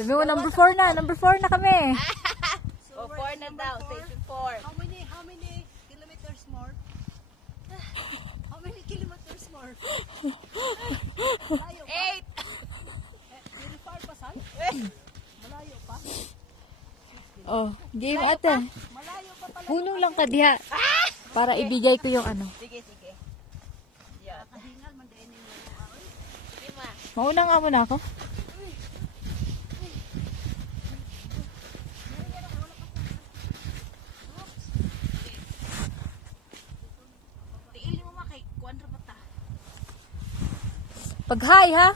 Sabi mo, number 4 na. Number 4 na kami. So 4 na daw. Station 4. How many kilometers more? How many kilometers more? 8. Very far pa, San? Malayo pa? Oh, game ate. Malayo pa pala. Hunong lang ka diha. Para ibigay ko yung ano. Sige, sige. Yan. Kahingal man din yung Sige ma. Mauna nga muna ako. Tiili mo ma kay kuan ra mata. Pag hi ha.